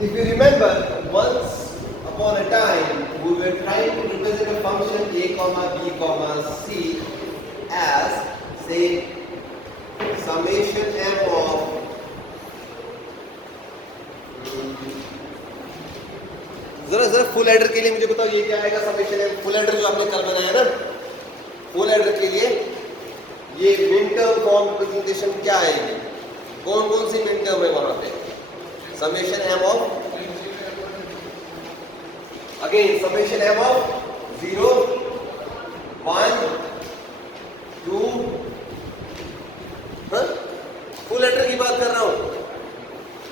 If you remember, once upon a time we were trying to represent a function a comma b comma c as say summation m of जरा full adder के लिए मुझे बताओ ये क्या आएगा summation M. Full adder जो आपने कल बनाया ना, फुल एडर के लिए ये मिन टर्म फॉर्म रिप्रेजेंटेशन क्या आएगी? कौन कौन सी मिन टर्म है वहां पे? Summation M of, again summation M of 0 1 2, full adder की बात कर रहा हूं,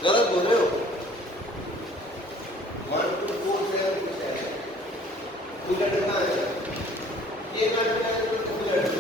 गलत बोल रहे हो? 1 2 4 7 फुल एडर कहां है? ये फुल एडर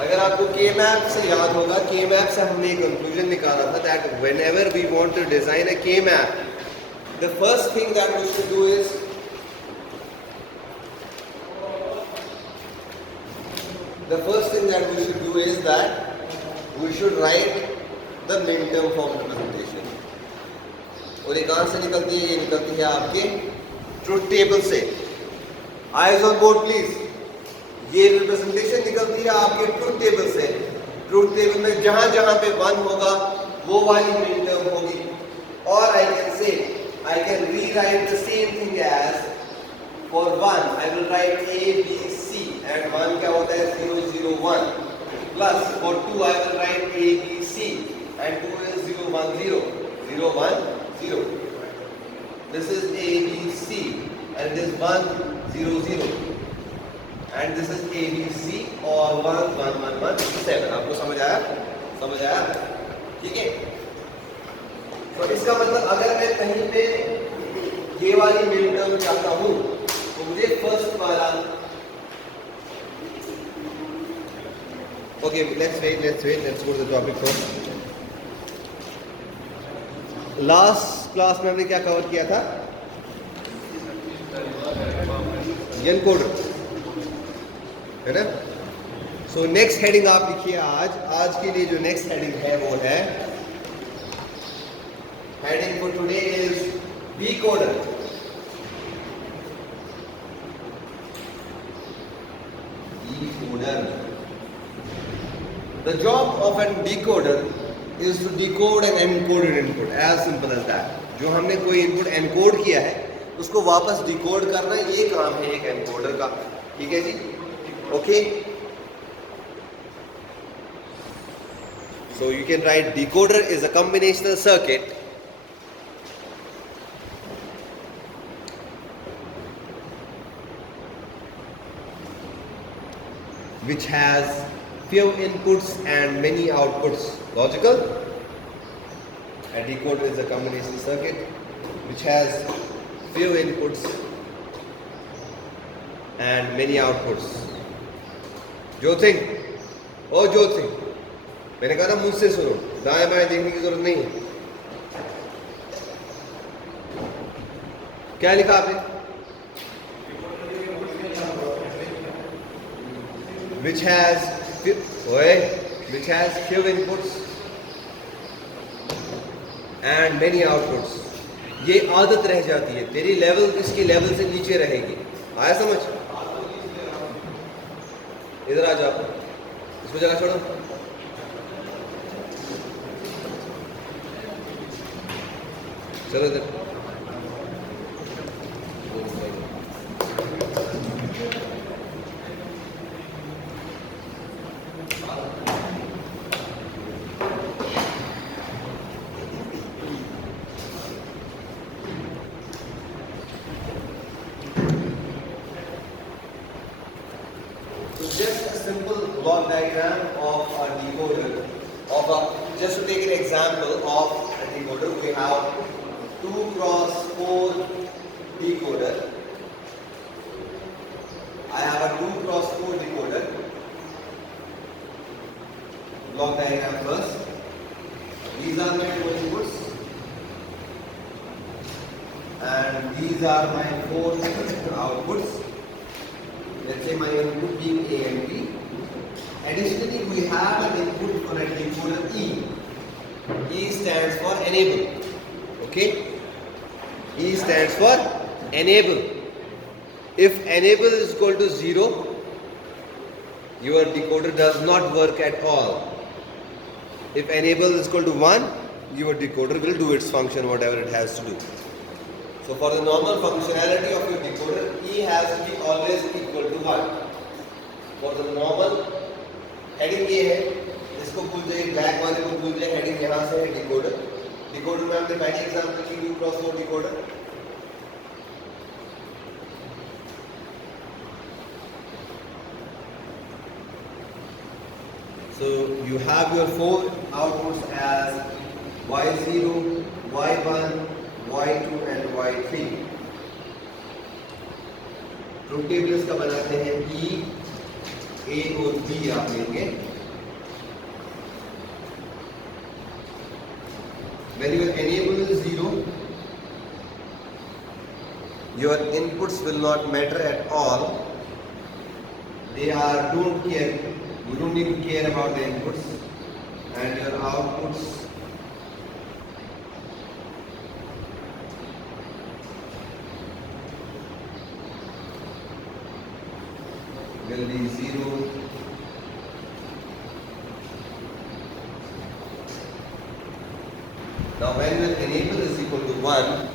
अगर आपको के मैप से याद होगा, के मैप से हमने एक कंक्लूजन निकाला था that whenever we want to design a K map, the first thing that we should do is that we should write the min term form representation. और ये कहां से निकलती है? ये निकलती है आपके ट्रुथ टेबल से। Eyes on board please. ये रिप्रेजेंटेशन निकलती है आपके ट्रुथ टेबल से। ट्रुथ टेबल में जहां जहां पे 1 होगा वो वाली मिन टर्म होगी। और I can rewrite the same thing as for 1 I will write a b c and 1 क्या होता है 0 0 1 plus for 2 I will write a b c and 2 is 0 1 0 0 1 0. This is a b c and this 1 0 0 and this is a b c और 1 1 1 1 7. आपको समझ आया? ठीक है। तो इसका मतलब अगर मैं कहीं पे ये वाली मिन टर्म चाहता हूं तो मुझे फर्स्ट वाला, okay, let's wait, let's go to the topic first. Last class में हमने क्या कवर किया था? एनकोडर, है ना? सो नेक्स्ट हेडिंग आप लिखिए आज के लिए जो नेक्स्ट हेडिंग है वो है, heading for today is decoder. The job of a decoder is to decode an encoded input, as simple as that. जो हमने कोई इनपुट एनकोड किया है उसको वापस डिकोड करना, ये काम है एक एनकोडर का। ठीक है जी, okay. So you can write decoder is a combinational circuit which has few inputs and many outputs. Logical? A decoder is a combination circuit which has few inputs and many outputs. Jyothi, oh Jyothi, मैंने कहा ना मुझसे सुनो, दाएं बाएं देखने की जरूरत नहीं है। क्या लिखा आपने? which has few inputs and many outputs. ये आदत रह जाती है, तेरी लेवल इसके लेवल से नीचे रहेगी। आया समझ? इधर आ जाओ, इसको जगह छोड़ो। चलो इधर। Block diagram of a decoder, just to take an example of a decoder, we have 2x4 decoder. I have a 2x4 decoder block diagram first. These are my 4 inputs and these are my 4 outputs. Let's say my input being A and B. Additionally, we have an input for a decoder E. E stands for enable. Okay? E stands for enable. If enable is equal to 0, your decoder does not work at all. If enable is equal to 1, your decoder will do its function, whatever it has to do. So for the normal functionality of your decoder, E has to be always equal to 1. For the normal heading ये है, इसको भूल जाइए, black वाले को भूल जाइए, heading यहाँ से है डिकोडर. डिकोडर में हमने पहले एग्जांपल की 2x4 decoder. So you have your 4 outputs as Y0, Y1, Y2 and Y3. Truth table इसका बनाते हैं E, A और B आप लेंगे. When your enable is 0, your inputs will not matter at all. They are don't care. You don't need to care about the inputs, and your outputs will be 0. Now when your enable is equal to 1,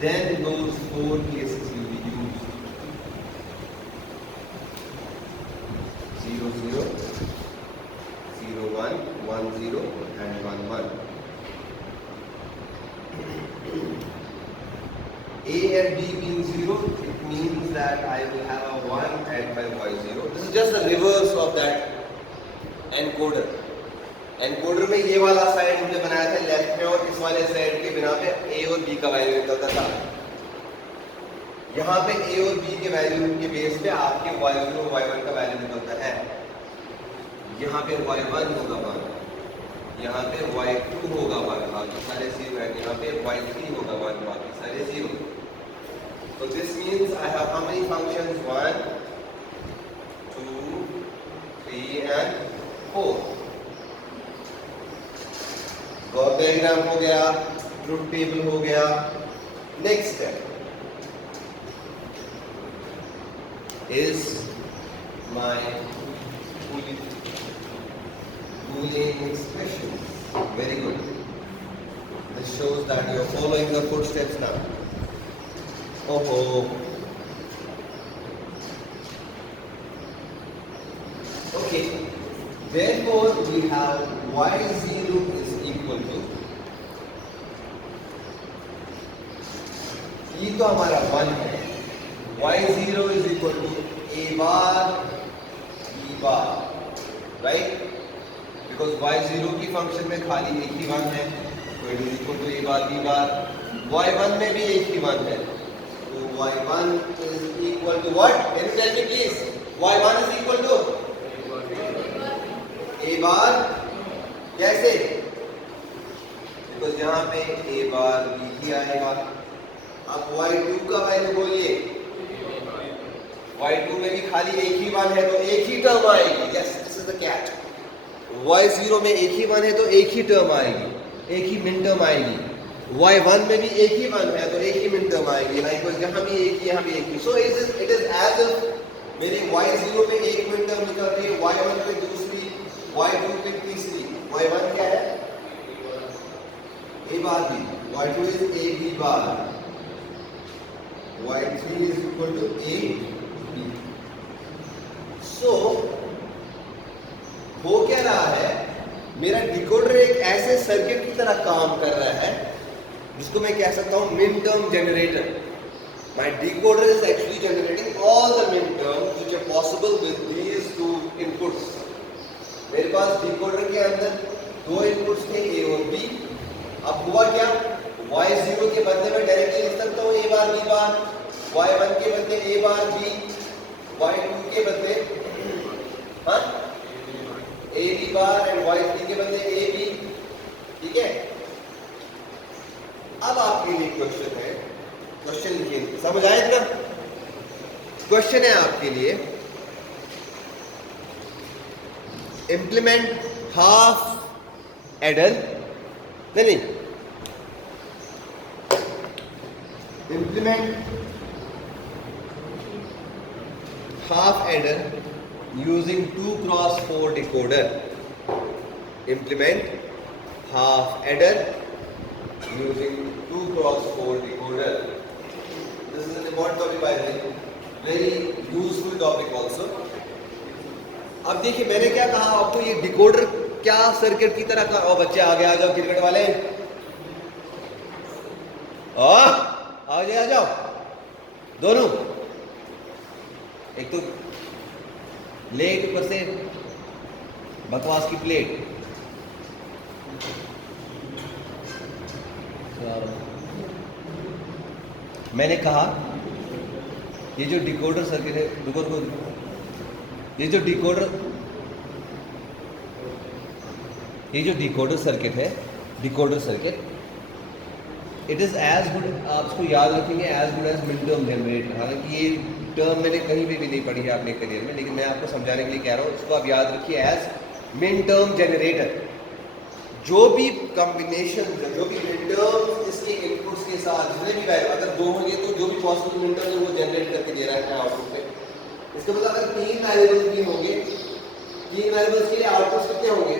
then those 4 cases will be used. 0, 0, 0, 1, 1, 0 and 1, 1. A and B being 0, it means that I will have a 1 at my Y0. This is just the reverse of that encoder. Encoder में ये वाला side हमने बनाया था left में, और इस वाले साइड के बिना पे A और B का वैल्यू निकलता था. यहाँ पे A और B के वैल्यू के बेस पे आपके Y0 और Y1 का वैल्यू निकलता है. यहाँ पे Y1 होगा 1, यहाँ पे Y2 होगा 1, बाकी सारे 0 है. यहाँ पे Y3 होगा 1, बाकी सारे 0. So this means I have how many functions? 1, 2, 3 and 4. Block diagram हो गया, ट्रूथ टेबल हो गया. Next step is my Boolean expression. Very good. This shows that you are following the footsteps now. Oh. Okay. Therefore, we have Y0 is equal to, ये तो हमारा 1 है. Y0 is equal to A bar B bar, right? Because Y0 की function में खाली एक ही 1 है, तो it is equal to A bar B bar. Y1 में भी एक ही 1 है, तो Y1 is equal to what? Can you tell me please? Y1 is equal to A bar. कैसे? Because यहाँ पे A bar B ही आएगा. अब Y2 का वैल्यू बोलिए. Y2 में भी खाली एक ही 1 है, तो एक ही टर्म आएगी. Yes, this is the catch. Y0 में एक ही 1 है, तो एक ही टर्म आएगी, एक ही मिन टर्म आएगी. Y1 में भी एक ही 1 है, तो एक ही मिन टर्म आएगी. लाइक यहाँ भी एक ही, यहाँ भी एक ही. So it is as if मेरे Y0 पे एक मिन टर्म निकल रही है, Y1 पे दूसरी, Y2 पे तीसरी. Y1 क्या है? A bar B. Y2 is A B bar. Y3 is equal to A B. So हो क्या रहा है, मेरा डिकोडर एक ऐसे सर्किट की तरह काम कर रहा है जिसको मैं कह सकता हूं min term generator. My decoder is actually generating all the min terms which are possible with these two inputs. मेरे पास डिकोडर के अंदर 2 इनपुट्स थे A और B. अब हुआ क्या, Y0 के बदले में डायरेक्टली लिख सकता हूँ A bar B bar, Y1 के बदले A बार B, y2 के बदले हाँ ab बार एंड y3 के बदले ab, ठीक है। अब आपके लिए क्वेश्चन है, क्वेश्चन लिखिए, समझ आए इतना? क्वेश्चन है आपके लिए, इंप्लीमेंट हाफ एडर, नहीं, implement half adder using 2x4 decoder. Implement half adder using 2x4 decoder. This is an important topic by the way, very useful topic also. अब देखिए मैंने क्या कहा आपको, ये डिकोडर क्या सर्किट की तरह का, और बच्चे आगे आ जाओ क्रिकेट वाले, आगे आ जाओ दोनों, एक तो प्लेट ऊपर से बकवास की प्लेट, मैंने कहा ये जो डिकोडर सर्किट है, रुको, ये जो डिकोडर सर्किट है, decoder circuit it is as good, आप इसको याद रखेंगे, as good as mid term generator. हालांकि ये टर्म मैंने कहीं भी नहीं पढ़ी है अपने करियर में, लेकिन मैं आपको समझाने के लिए कह रहा हूँ, इसको आप याद रखिए एज मिड टर्म जनरेटर। जो भी कॉम्बिनेशन, जो भी मिड टर्म इसके इनपुट्स के साथ जितने भी वैल्यू, अगर दो होंगे तो जो भी पॉसिबल मिड टर्म है वो जनरेट करके दे रहा है आउटपुट पे। इसका मतलब अगर तीन वेरिएबल्स भी होंगे, तीन वेरिएबल्स के लिए आउटपुट्स कितने होंगे,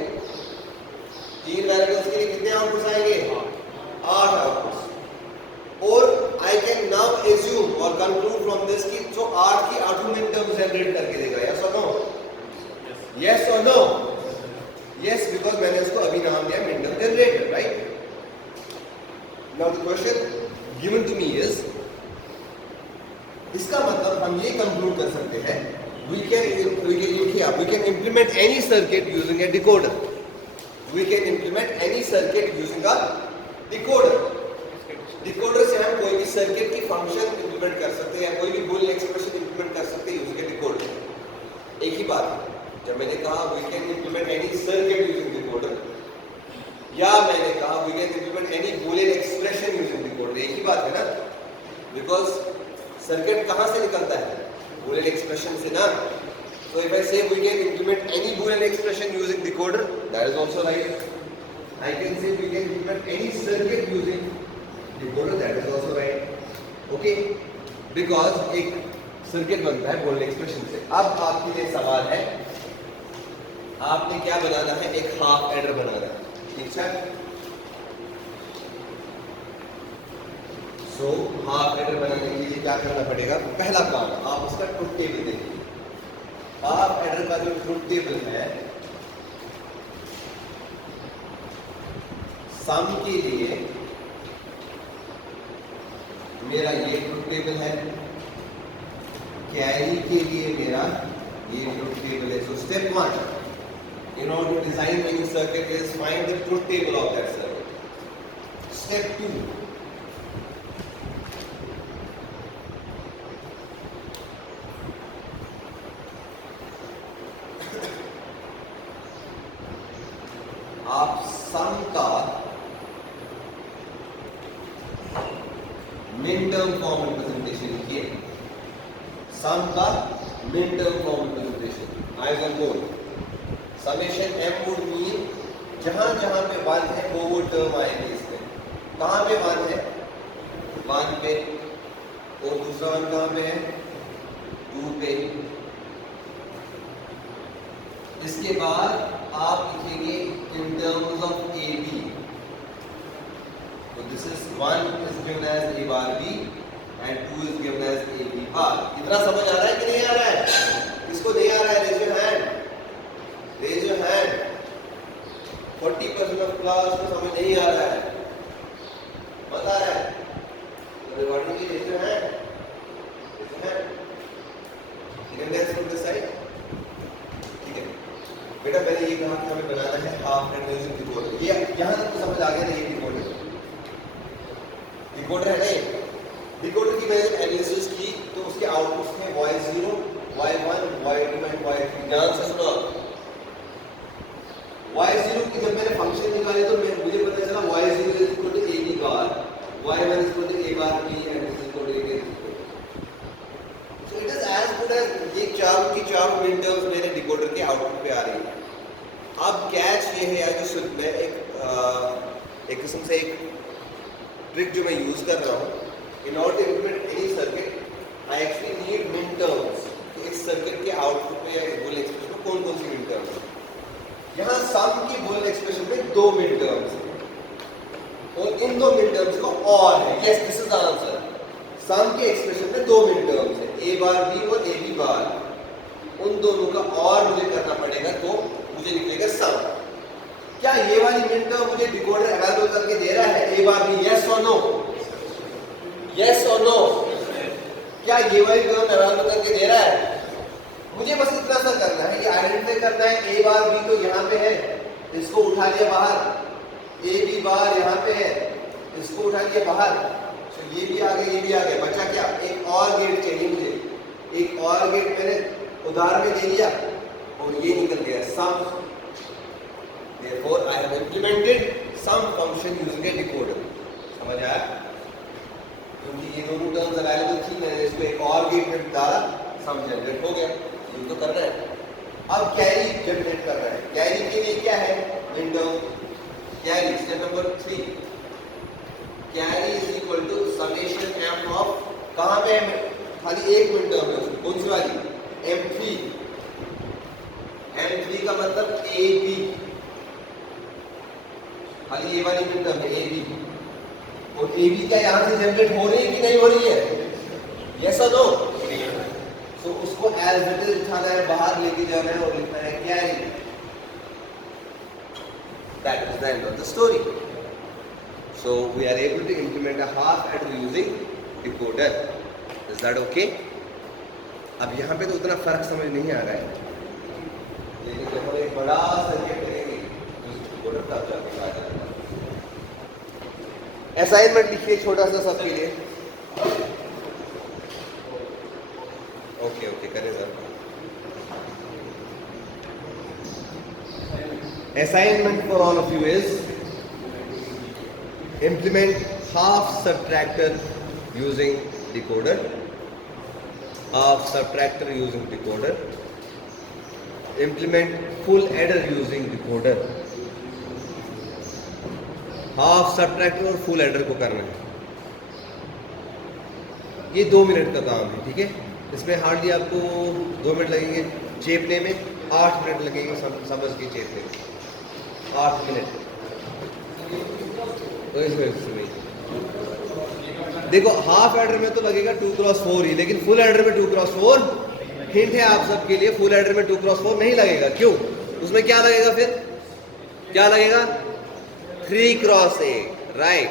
तीन वेरिएबल्स के लिए कितने आउटपुट्स आएंगे, 8 आउटपुट्स। और आई कैन नाउ एज्यूम और कंक्लूड फ्रॉम दिस कि जो 8 की 8 मिड टर्म जनरेट करके देगा, यस और नो, यस और नो, यस, बिकॉज मैंने उसको अभी नाम दिया mid term generator, right. Now the question given to me is, इसका मतलब हम ये कंक्लूड कर सकते हैं, we can implement any circuit using a decoder. We can implement any circuit using a decoder. Decoder से हम कोई भी सर्किट की फंक्शन इंप्लीमेंट कर सकते हैं, या कोई भी बुलियन एक्सप्रेशन इंप्लीमेंट कर सकते हैं यूजिंग ए डिकोडर। एक ही बात है, जब मैंने कहा we can implement any circuit using decoder, या मैंने कहा we can implement any Boolean expression using decoder, एक ही बात है ना, बिकॉज सर्किट कहाँ से निकलता है, बुलियन एक्सप्रेशन से ना। So if I say we can implement any Boolean expression using decoder, that is also right. I can say we can implement any circuit using decoder, that is also right. Okay? Because एक circuit बनता है Boolean expression से। अब आपके लिए सवाल है, आपने क्या बनाना है, एक हाफ एडर बनाना है, ठीक है। So हाफ एडर बनाने के लिए क्या करना पड़ेगा, पहला काम आप उसका ट्रुथ टेबल देखिए। हाफ एडर का जो ट्रुथ टेबल है, सम के लिए मेरा ये ट्रुथ टेबल है, कैरी के लिए मेरा ये ट्रुथ टेबल है। So step 1 in order to design any circuit is find the truth table of that circuit. Step 2, आप सम का मिन टर्म फॉर्म रिप्रेजेंटेशन लिखिए, सम का min term form representation I am बोल समेशन m वुड मीन जहां जहां पे 1 है वो टर्म आएगी इसमें। कहां पे 1 है, 1 पे, और दूसरा 1 कहां पे है, 2 पे। इसके बाद आप लिखेंगे in terms of A B, तो this is 1 is given as a bar b and 2 is given as a b bar। इतना समझ आ रहा है कि नहीं आ रहा है, किसको नहीं आ रहा है, raise your hand, raise your hand. 40% of class को समझ नहीं आ रहा है, बता रहा है, रिकॉर्डिंग की raise your hand, raise your hand, attendance from this side, ठीक है बेटा। मैंने ये कहा कि हमें बनाना है हाफ एंड म्यूजिक डिकोडर, ये यहां तक तो समझ आ गया ना, ये डिकोडर डिकोडर है ना। डिकोडर की मैंने एनालिसिस की तो उसके आउटपुट्स थे y0, ध्यान से सुनो। y0 की जब मैंने फंक्शन निकाली तो मुझे पता चला y0 is equal to a b bar, y1 is equal to a bar b and is equal to a। So it is as good as ये चार की चार मिन टर्म्स मेरे डिकोडर के आउटपुट पे आ रही है। अब कैच ये है यार कि शुरू में एक किस्म से एक ट्रिक जो मैं यूज कर रहा हूँ, in order to implement any circuit I actually need min terms. इस सर्किट के आउटपुट पे या इस बुलियन एक्सप्रेशन में कौन कौन सी मिन टर्म्स है। यहाँ सम की बुलियन एक्सप्रेशन में 2 मिन टर्म्स है और इन 2 मिन टर्म्स का और है। Yes, this is the answer. Sum के एक्सप्रेशन में 2 मिन टर्म्स है, a बार b और a b बार। उन दोनों का और मुझे करना पड़ेगा तो मुझे निकलेगा सम। क्या ये वाली मिन टर्म मुझे डिकोडर अवेलेबल करके दे रहा है a बार b? यस और नो? यस और नो? क्या ये वाली टर्म अवेलेबल करके दे रहा है? मुझे बस इतना सा करना है, ये आइडेंटिफाई करना है a बार b तो यहाँ पे है, इसको उठा लिया बाहर। a b बार यहाँ पे है, इसको उठा लिया बाहर। तो ये भी आ गया, ये भी आ गया। बचा क्या? एक और गेट चाहिए मुझे। एक और गेट मैंने उधार में दे दिया और ये निकल गया सम। Therefore, I have implemented some function using a decoder. समझ आया? क्योंकि ये दोनों टर्म्स अवेलेबल थी, मैंने इसको एक और गेट में डाला, सम जनरेट हो गया। ये तो करना है। अब कैरी जनरेट करना है। कैरी के लिए क्या है? Window carry, step number 3। Carry is equal to summation M of, कहाँ पे है? खाली एक मिन टर्म है उसकी, कौन सी वाली? m3। m3 का मतलब ab, खाली ये वाली मिन टर्म है ab। और ab क्या यहाँ से जनरेट हो रही है कि नहीं हो रही है? यस और नो? तो उसको एज इट इज उठाना है, बाहर लेके जाना है और लिखना है carry. That is the end of the story. So we are able to implement a half adder using decoder. Is that okay? अब यहाँ पे तो उतना फर्क समझ नहीं आ रहा है, लेकिन जब हम एक बड़ा सर्किट करेंगे तो डिकोडर तब जाके आ जाएगा। असाइनमेंट लिखिए छोटा सा सबके लिए। ओके करें sir. Assignment for all of you is implement half subtractor using decoder. Half subtractor using decoder. Implement full adder using decoder. Half subtractor और फुल एडर को करना है। ये 2 मिनट का काम है, ठीक है। इसमें हार्डली आपको 2 मिनट लगेंगे चेपने में, 8 मिनट लगेंगे समझ के चेपने में। 8 मिनट तो इसमें देखो, हाफ एडर में तो लगेगा 2x4 ही, लेकिन फुल एडर में 2x4 हिंट है आप सबके लिए। फुल एडर में 2x4 नहीं लगेगा। क्यों? उसमें क्या लगेगा? फिर क्या लगेगा? 3x8, right.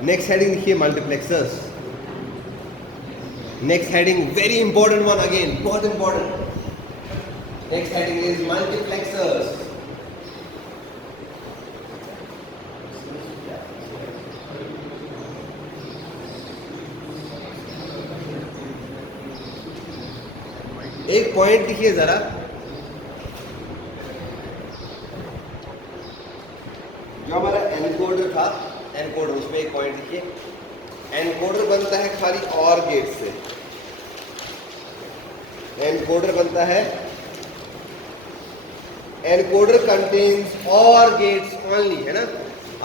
नेक्स्ट हेडिंग लिखिए multiplexers. Next heading very important one, again बहुत इंपॉर्टेंट। Next heading is multiplexers. एक पॉइंट लिखिए जरा, जो हमारा एनकोडर था, एनकोडर, उसमें एक पॉइंट लिखिए। एनकोडर बनता है खाली और गेट से। एनकोडर बनता है, एनकोडर कंटेन्स और गेट्स ओनली, है ना।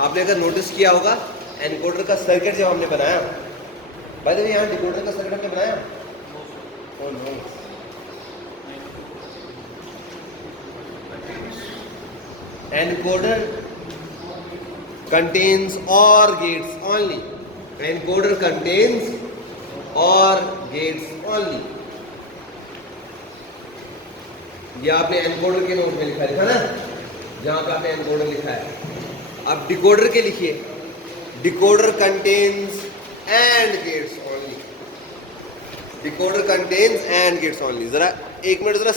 आपने अगर नोटिस किया होगा एनकोडर का सर्किट जब हमने बनाया, भाई देखिए यहाँ डिकोडर का सर्किट हमने बनाया, encoder contains OR gates only. Encoder contains OR gates only. ये आपने एनकोडर के नोट में लिखा ना, जहां पे आपने एनकोडर लिखा है। अब डिकोडर के लिखिए। Decoder contains and gates only. Decoder contains and gates only. जरा एक मिनट जरा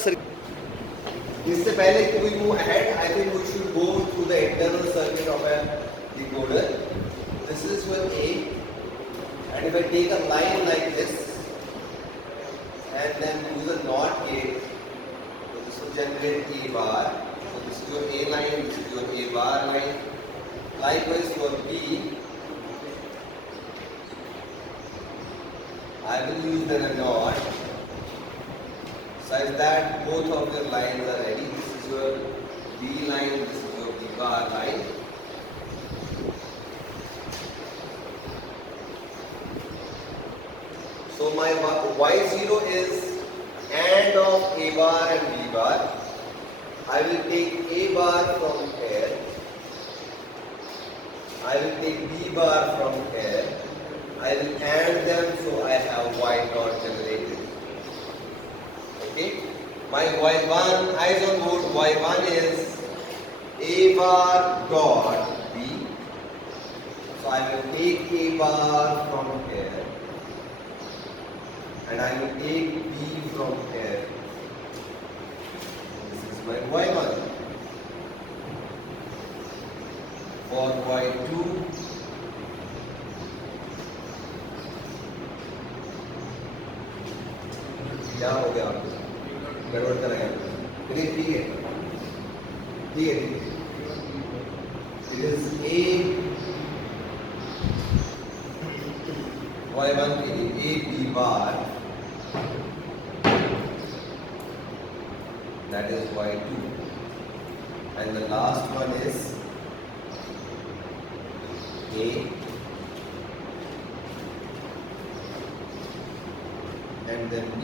इससे पहले कि we move ahead, I think we should go through the internal circuit of a decoder. This is with A, and if I take a line like this and then use a NOT gate, so this will generate A bar. So this is your A line, this is your A bar line. Likewise for B, I will use then a NOT such that both of your lines are ready. This is your B line, this is your B bar line. So my Y0 is AND of A bar and B bar. I will take A bar from here. I will take B bar from here. I will AND them so I have Y dot generated. Okay. My Y1, eyes on board, Y1 is A bar dot B. So I will take A bar from here and I will take B from here. This is my Y1. For Y2, क्या हो गया आपको? गड़बड़ कर रहे हैं. चलिए ठीक है, ठीक है, ठीक है. It is A Y1 के लिए A B bar, that is Y2, and the last one is A and then B.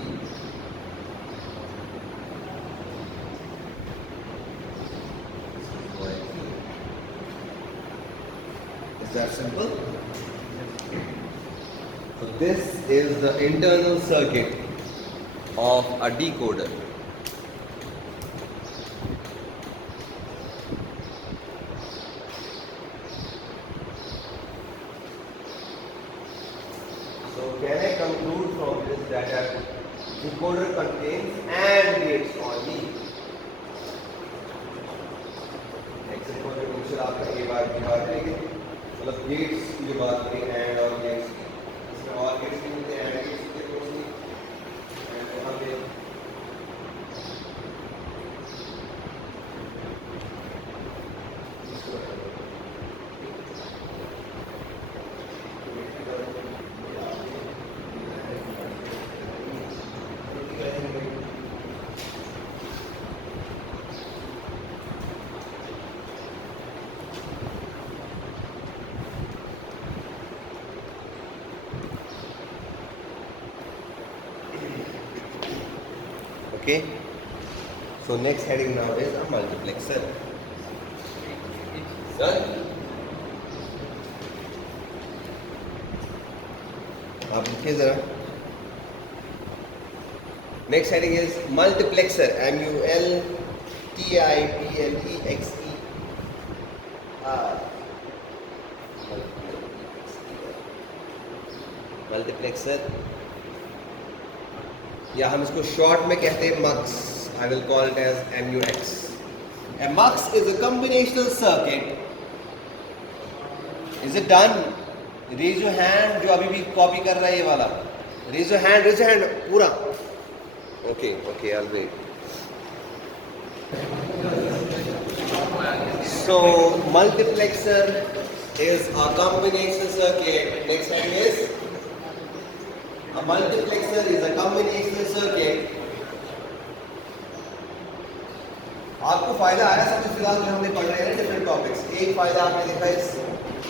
Is that simple? So this is the internal circuit of a decoder. So can I conclude from this that a decoder contains AND gates only? Except for the initial आपका A bar B bar लेंगे, मतलब gets की जो बात करें and और gets की, इसमें और गेट्स भी मिलते हैं, एंड गेट्स के कोई एंड यहाँ पे okay. So next heading now is a multiplexer. Done? आप लिखिए जरा. Next heading is multiplexer. MULTIPLEXER. Multiplexer. या हम इसको शॉर्ट में कहते हैं MUX. I will call it as MUX. A MUX is a combinational circuit. Is it done? Raise your hand जो अभी भी कॉपी कर रहा है ये वाला. Raise your hand पूरा. Okay, I'll wait. So multiplexer is a combinational circuit. Next heading is a multiplexer is a combinational circuit. आपको फायदा आया समझ फिलहाल जो हमने पढ़ रहे हैं डिफरेंट टॉपिक्स. एक फायदा आपने देखा इस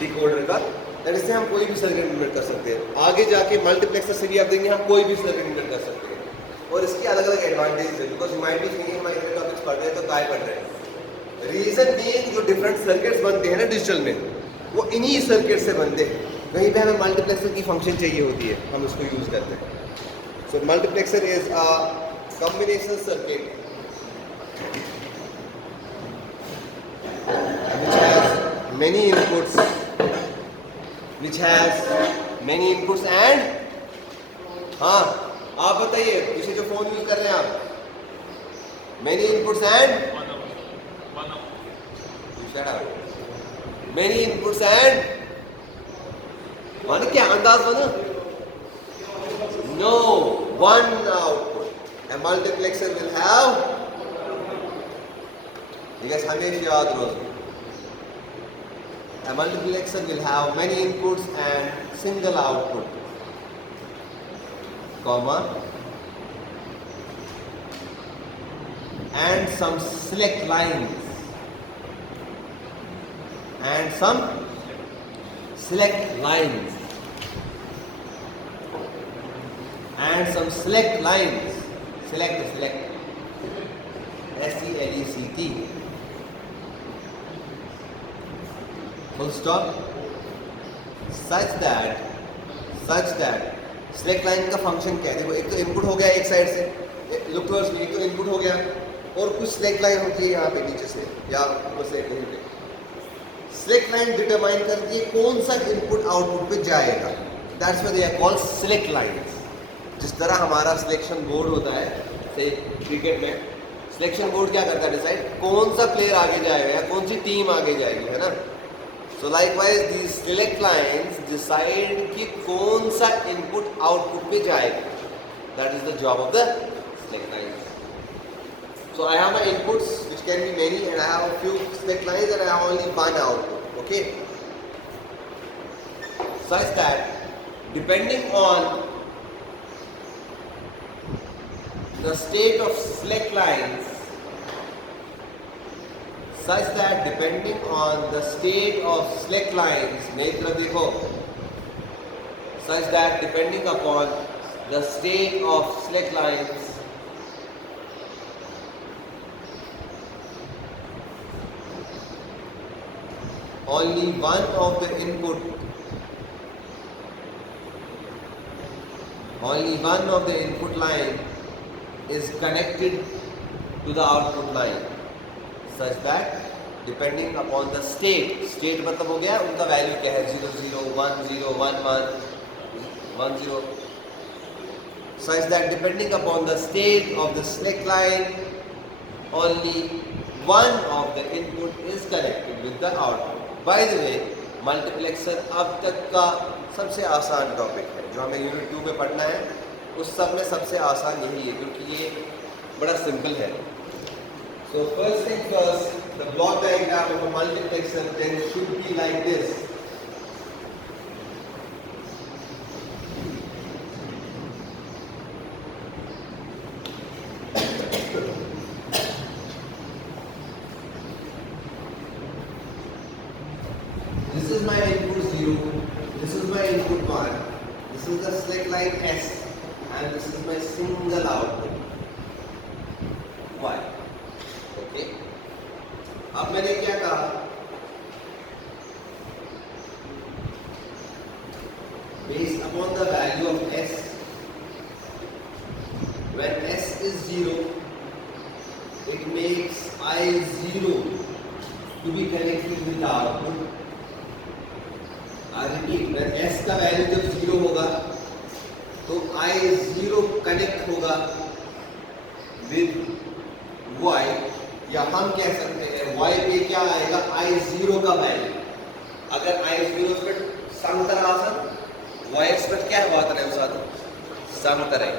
डिकोडर का, दैट इससे हम कोई भी सर्किट इन्वर्ट कर सकते हैं. आगे जाके मल्टीप्लेक्सर से भी आप देखेंगे हम कोई भी सर्किट इन्वर्ट कर सकते हैं और इसके अलग अलग एडवांटेजेस हैं. Because you might be thinking हम इतने टॉपिक्स पढ़ रहे हैं तो काय पढ़ रहे हैं. रीजन बीइंग जो डिफरेंट सर्किट्स बनते हैं ना डिजिटल में, वो इन्हीं सर्किट से बनते हैं. कहीं पे हमें मल्टीप्लेक्सर की फंक्शन चाहिए होती है, हम उसको यूज करते हैं. So multiplexer is a combination circuit which has many inputs, which has many inputs and, हाँ आप बताइए पीछे जो फोन यूज कर रहे हैं आप, many inputs and, many inputs and one, क्या अंदाज बना, no one output. A multiplexer will have, because हमेशा याद रखो, a multiplexer will have many inputs and single output, comma, and some select lines, and some select lines, and some select lines, select, SELECT, full stop, such that select line का function क्या है? देखो एक तो input हो गया एक side से, लुक टुवर्ड्स मी, एक तो इनपुट हो गया और कुछ सिलेक्ट लाइन होती है यहाँ पे नीचे से या ऊपर से कहीं पे. सिलेक्ट लाइन डिटरमाइन करती है कौन सा इनपुट आउटपुट पे जाएगा. That's why they are called select lines. जिस तरह हमारा सिलेक्शन बोर्ड होता है, से क्रिकेट में सिलेक्शन बोर्ड क्या करता है, डिसाइड कौन सा प्लेयर आगे जाएगा या कौन सी टीम आगे जाएगी, है ना. सो लाइकवाइज दी सिलेक्ट लाइंस डिसाइड कि कौन सा इनपुट आउटपुट पे जाएगा. That is the job of the select lines. So I have my inputs which can be many and I have a few select lines and I have only one output. Okay. Such that depending on the state of select lines, such that depending on the state of select lines, मेरी तरफ देखो, such that depending upon the state of select lines, only one of the input line is connected to the output line, such that depending upon the state मतलब हो गया उनका value क्या है, 0 0 1 0 1 1 1 0, such that depending upon the state of the select line only one of the input is connected with the output. By the way, multiplexer अब तक का सबसे आसान टॉपिक है जो हमें यूनिट 2 में पढ़ना है. उस सब में सबसे आसान यही है क्योंकि ये बड़ा सिंपल है. So first thing first, the block diagram of a multiplexer then should be like this. This is my input 0, this is my input 1, this is the select line S and this is my single output Y. Okay. अब मैंने क्या कहा, based upon the value of S, when S is 0, it makes I 0 to be connected with the output. when S का value जब 0 होगा तो I0 connect होगा with Y, या हम कह सकते हैं Y पे क्या आएगा, I0 का वैल्यू. अगर I0 स्पेट समतर आसन, Y स्पेट क्या बात रहे उस समतर है.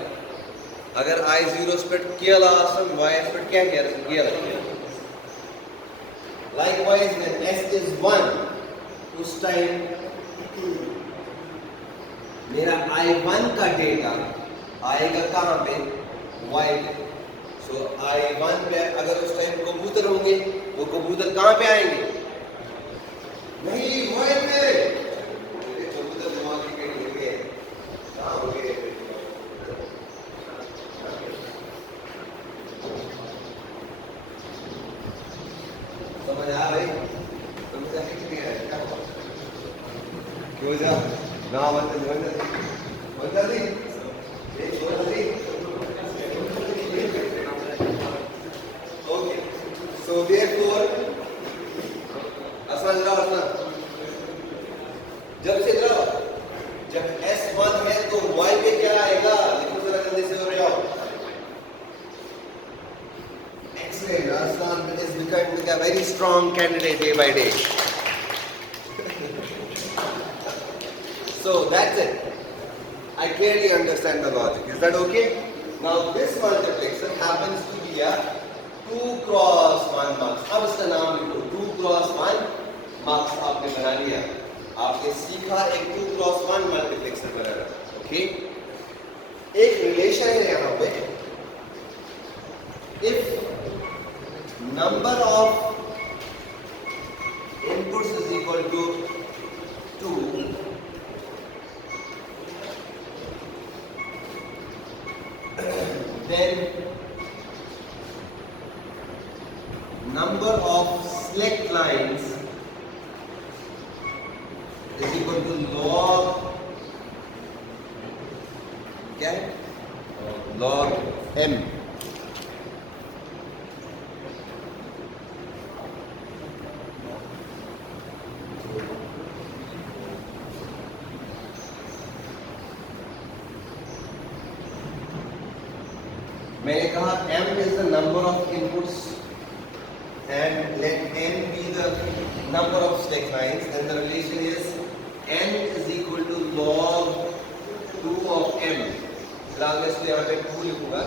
अगर I0 स्पेट केला आसन, Y स्पेट क्या कह रहे केला. Likewise when S is 1, उस टाइम मेरा I1 का डेटा आएगा कहाँ पे, Y पे. सो I1 पे अगर उस टाइम कबूतर होंगे, वो कबूतर कहाँ पे आएंगे, नहीं Y पे. कबूतर दिमाग के होंगे कहाँ होंगे, समझ आ भाई, समझ आ क्यों जा ना बंदा दी एक छोटा दी. ओके, सो देयरफॉर आसान जरा जब से जरा जब day by day. So that's it. I clearly understand the logic. Is that okay? Now this multiplexer happens to be a 2 cross 1 marks. अब इसका नाम लिखो 2 cross 1 marks आपने बना लिया. आपने सीखा एक 2 cross 1 multiplexer बनाना. Okay? एक रिलेशन है यहाँ पे. If number of inputs is equal to 2, then number of select lines is equal to log क्या है? Log m. मैंने कहा m is the number of inputs and let n be the number of select lines. Then the relation is n is equal to log 2 of m. फिलहाल मैं इसको यहाँ पे 2 लिखूंगा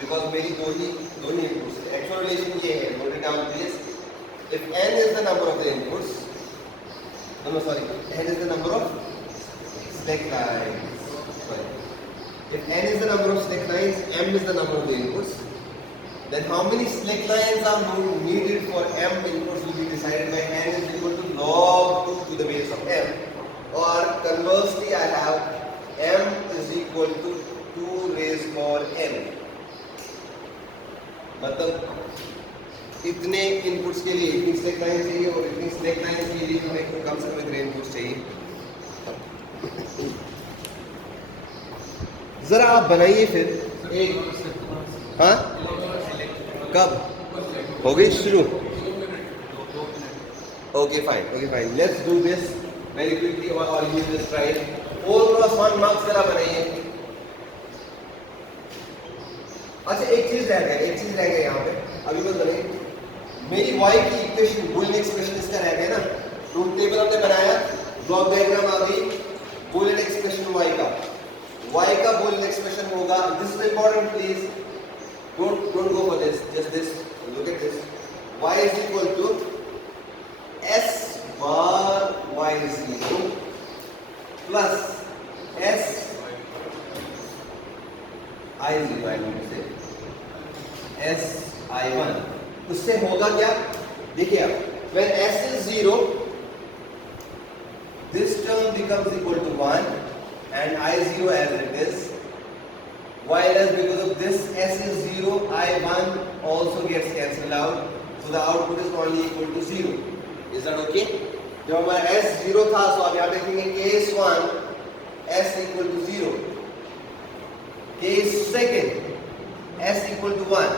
because मेरी दो ही inputs. Actual relation ये है. Note it down please. If n is the number of the inputs, n is the number of select lines. Sorry. If n is the number of select lines, m is the number of the inputs, then how many select lines are needed for m inputs will be decided by n is equal to log 2 to the base of m. Or conversely, I have m is equal to 2 raised power n. मतलब इतने inputs के लिए इतनी select lines चाहिए और इतनी select lines के लिए हमें कम से कम इतने inputs चाहिए. जरा आप बनाइए फिर एक. हाँ कब हो गई शुरू? Okay fine let's do this very quickly और use this trial. 4 cross 1 marks जरा बनाइए. अच्छा एक चीज रह गया यहाँ पे अभी मत बनाइए. मेरी y की इक्वेशन बूलियन एक्सप्रेशन इसका रह गया ना. ट्रूथ टेबल हमने बनाया, ब्लॉक डायग्राम आ गई, बूलियन एक्सप्रेशन y का boolean expression होगा. This is important, please. Don't go for this. Just this. Look at this. Y is equal to S bar Y0 plus S I0. I want to say S I1. उससे होगा क्या? देखिए आप. When S is 0, this term becomes equal to 1. And I0 as it is, whereas because of this S is 0, I1 also gets cancelled out, so the output is only equal to 0. Is that okay? जब हमारा S 0 था, so आप यहाँ देखेंगे case 1 S equal to 0, case second S equal to 1.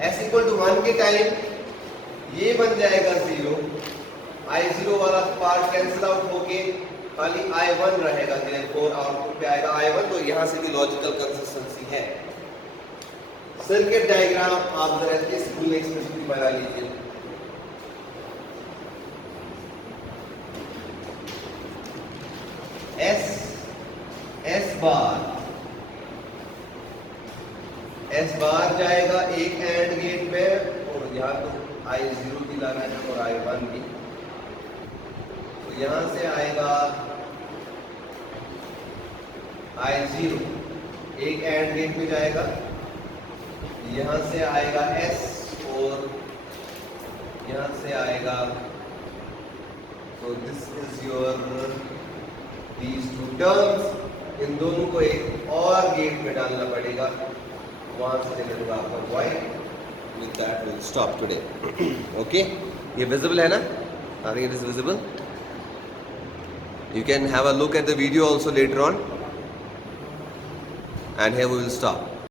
S equal to 1 के time ये बन जाएगा 0, I0 वाला पार्ट कैंसिल आउट होके खाली I1 रहेगा. therefore आउटपुट पे आएगा I1. तो यहाँ से भी लॉजिकल कंसिस्टेंसी है. सर्किट डायग्राम आप जरा इस बूलियन एक्सप्रेशन की बना लीजिए. S बार जाएगा एक एंड गेट पे और यहाँ तो I0 भी लाना है और I1 भी. तो यहाँ से आएगा I0 एक एंड गेट में जाएगा, यहाँ से आएगा S और यहाँ से आएगा. तो this is your these two terms. इन दोनों को एक और गेट में डालना पड़ेगा. वहाँ से निकलेगा आपका y. With that we'll stop today. Okay? ये visible है ना? I think it is visible. You can have a look at the video also later on. And here we will stop.